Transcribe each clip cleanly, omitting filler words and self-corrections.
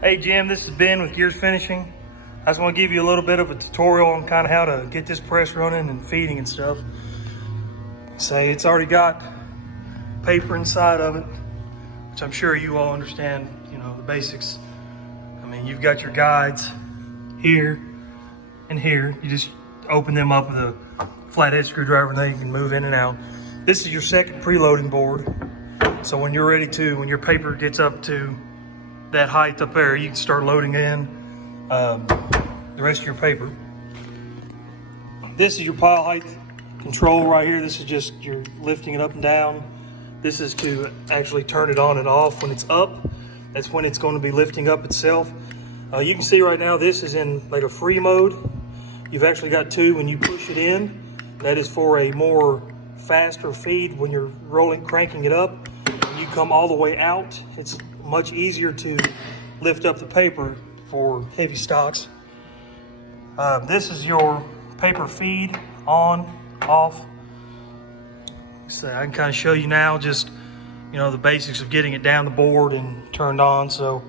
Hey Jim, this is Ben with Gears Finishing. I just want to give you a little bit of a tutorial on kind of how to get this press running and feeding and stuff. Say it's already got paper inside of it, which I'm sure you all understand, you know, the basics. I mean, you've got your guides here and here. You just open them up with a flathead screwdriver and then you can move in and out. This is your second preloading board. So when you're ready to, when your paper gets up to that height up there, you can start loading in the rest of your paper. This is your pile height control right here. This is just you're lifting it up and down. This is to actually turn it on and off when it's up. That's when it's going to be lifting up itself. You can see right now this is in like a free mode. You've actually got two. When you push it in, that is for a more faster feed. When you're cranking it up, when you come all the way out, it's much easier to lift up the paper for heavy stocks. This is your paper feed, on, off. So I can kind of show you now just, you know, the basics of getting it down the board and turned on. So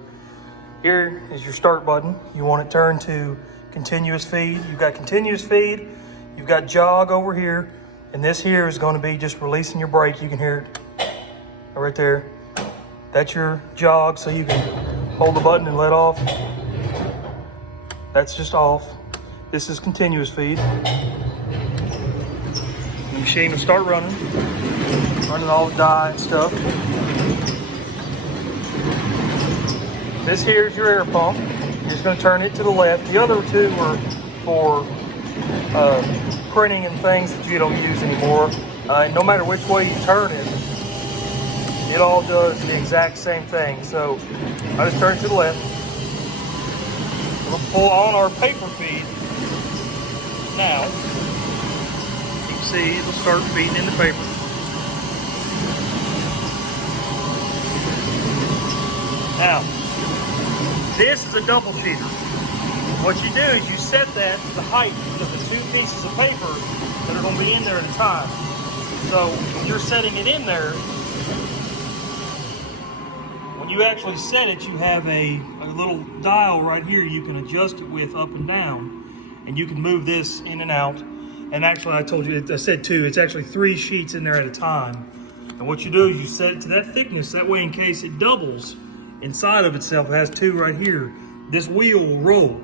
here is your start button. You want it turned to continuous feed. You've got continuous feed, you've got jog over here, and this here is going to be just releasing your brake. You can hear it right there. That's your jog, so you can hold the button and let off. That's just off. This is continuous feed. The machine will start running all the dye and stuff. This here is your air pump. You're just going to turn it to the left. The other two are for printing and things that you don't use anymore. No matter which way you turn it, it all does the exact same thing. So I just turn it to the left. We'll pull on our paper feed. Now, you can see it'll start feeding in the paper. Now, this is a double sheeter. What you do is you set that to the height of the two pieces of paper that are going to be in there at a time. So when you're setting it in there, when you actually set it, you have a little dial right here you can adjust it with up and down, and you can move this in and out. And actually, I said two, it's actually 3 sheets in there at a time. And what you do is you set it to that thickness, that way in case it doubles inside of itself, it has 2 right here. This wheel will roll.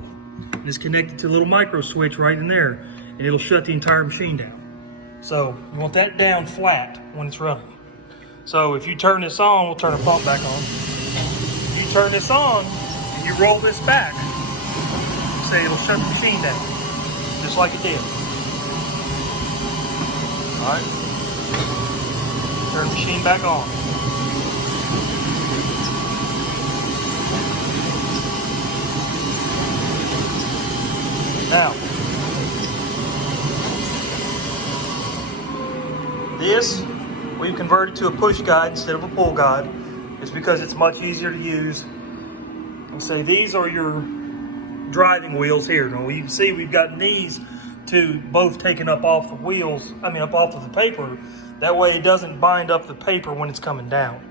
It's connected to a little micro switch right in there, and it'll shut the entire machine down. So you want that down flat when it's running. So if you turn this on, we'll turn the pump back on. If you turn this on and you roll this back, say it'll shut the machine down, just like it did. All right. Turn the machine back on. Now, this we've converted to a push guide instead of a pull guide. It's because it's much easier to use. And so these are your driving wheels here. Now you can see we've got these two both taken up off the wheels, up off of the paper. That way it doesn't bind up the paper when it's coming down.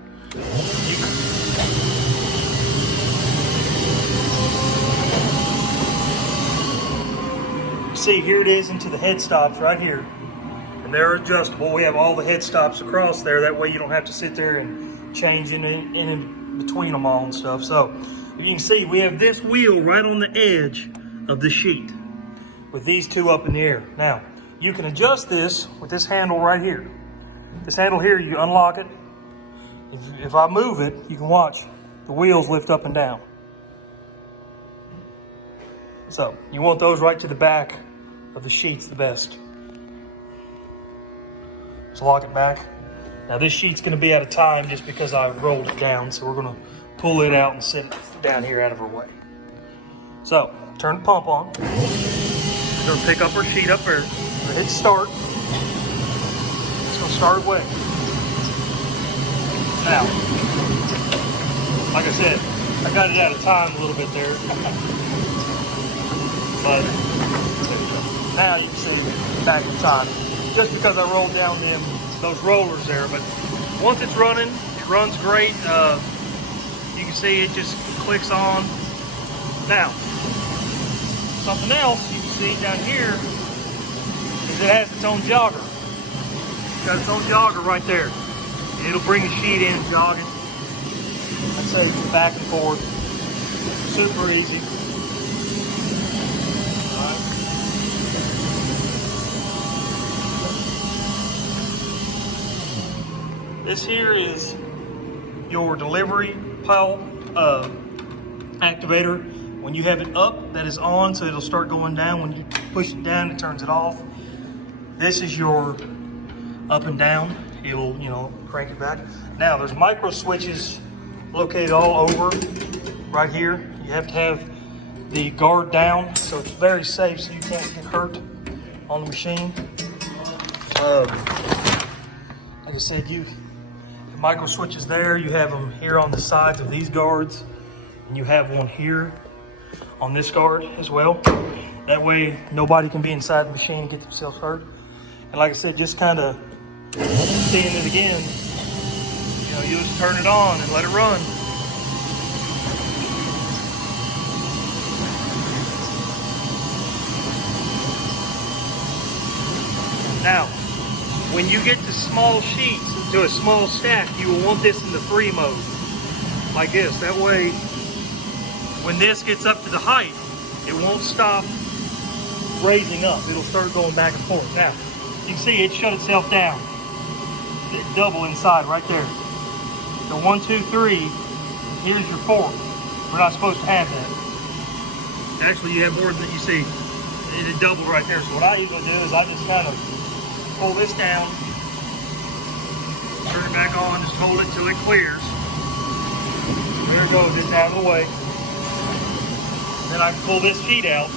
See, here it is into the head stops right here, and they're adjustable. We have all the head stops across there. That way you don't have to sit there and change in between them all and stuff. So you can see we have this wheel right on the edge of the sheet with these two up in the air. Now you can adjust this with this handle right here. This handle here, you unlock it. If I move it, you can watch the wheels lift up and down. So you want those right to the back of the sheets the best. Just lock it back. Now this sheet's going to be out of time just because I rolled it down, so we're going to pull it out and sit it down here out of our way. So turn the pump on. We're going to pick up our sheet up there. We're going to hit start. It's going to start away. Now, like I said, I got it out of time a little bit there. But now you can see back in time. Just because I rolled down those rollers there. But once it's running, it runs great. You can see it just clicks on. Now, something else you can see down here is it has its own jogger. It's got its own jogger right there. It'll bring the sheet in and jog it. Let's say back and forth. Super easy. This here is your delivery pile activator. When you have it up, that is on, so it'll start going down. When you push it down, it turns it off. This is your up and down. It'll, you know, crank it back. Now, there's micro switches located all over right here. You have to have the guard down, so it's very safe, so you can't get hurt on the machine. Like I said, the micro switches there. You have them here on the sides of these guards, and you have one here on this guard as well. That way, nobody can be inside the machine and get themselves hurt. And like I said, just kind of seeing it again, you know, you just turn it on and let it run. Now, when you get to small sheets, to a small stack, you will want this in the free mode, like this. That way, when this gets up to the height, it won't stop raising up. It'll start going back and forth. Now, you can see it shut itself down. It double inside right there. So 1, 2, 3, here's your 4. We're not supposed to have that. Actually, you have more than you see. It doubled right there. So what I usually do is I just kind of pull this down, turn it back on, just hold it till it clears. There it goes, just out of the way. Then I can pull this sheet out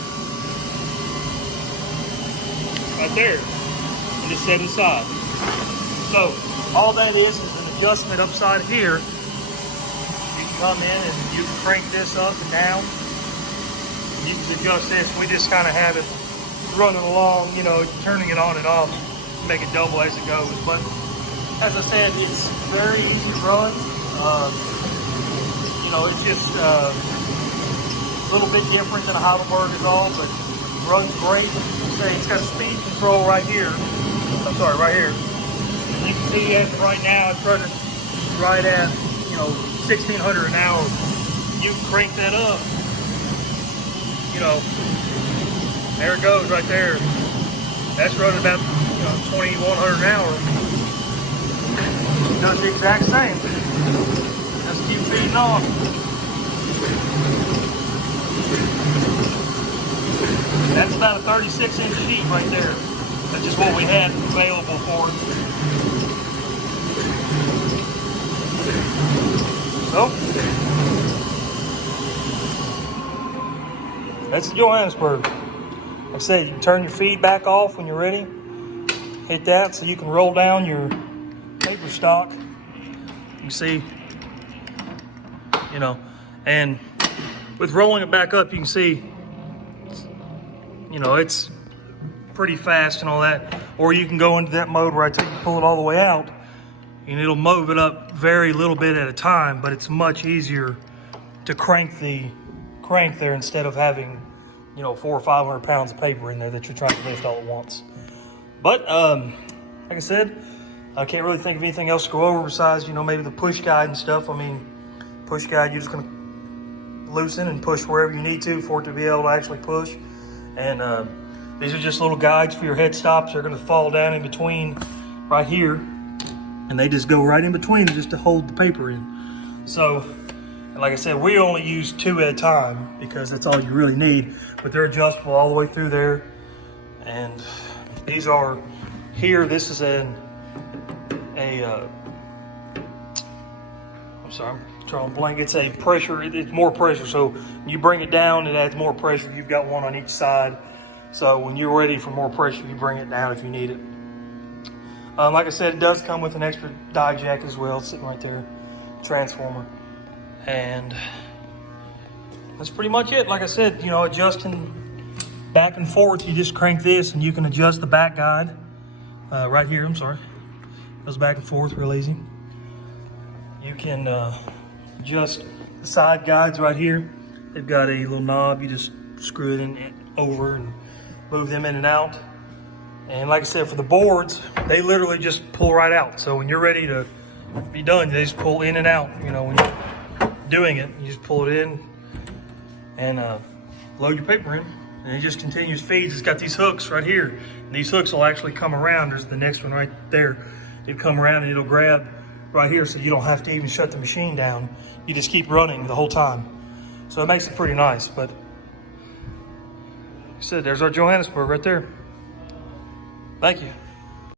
right there and just set it aside. So all that is an adjustment upside here. You can come in and you can crank this up and down. You can adjust this. We just kind of have it running along, you know, turning it on and off, make it double as it goes. But as I said, it's very easy to run. You know, it's just a little bit different than a Johannisberg is all, but it runs great. Say it's got speed control right here. I'm sorry, right here. You can see as of right now, it's running right at, you know, 1,600 an hour. You can crank that up. You know, there it goes right there. That's running about, you know, 2,100 an hour. Does the exact same. Just keep feeding on. That's about a 36-inch sheet right there. That's just what we had available for it. So, that's the Johannisberg. Like I said, you can turn your feed back off when you're ready. Hit that so you can roll down your paper stock. You can see, you know, and with rolling it back up, you can see, you know, it's pretty fast and all that. Or you can go into that mode where I take you pull it all the way out, and it'll move it up very little bit at a time, but it's much easier to crank there instead of having, you know, 400 or 500 pounds of paper in there that you're trying to lift all at once. But like I said, I can't really think of anything else to go over besides, you know, maybe the push guide and stuff. I mean, push guide, you're just gonna loosen and push wherever you need to for it to be able to actually push. And these are just little guides for your head stops. They're gonna fall down in between right here, and they just go right in between just to hold the paper in. So, like I said, we only use 2 at a time because that's all you really need, but they're adjustable all the way through there. And these are here, this is I'm sorry, I'm drawing blank. It's a pressure, it's more pressure. So when you bring it down, it adds more pressure. You've got one on each side. So when you're ready for more pressure, you bring it down if you need it. Like I said, it does come with an extra die jack as well, sitting right there, transformer. And that's pretty much it. Like I said, you know, adjusting back and forth, you just crank this and you can adjust the back guide right here. I'm sorry, goes back and forth real easy. You can adjust The side guides right here, they've got a little knob. You just screw it in over and move them in and out. And like I said, for the boards, they literally just pull right out. So when you're ready to be done, they just pull in and out. You know, when you're doing it, you just pull it in and load your paper in, and it just continues feeds. It's got these hooks right here. And these hooks will actually come around. There's the next one right there. It'll come around and it'll grab right here, so you don't have to even shut the machine down. You just keep running the whole time. So it makes it pretty nice. But like I said, there's our Johannisberg right there. Thank you.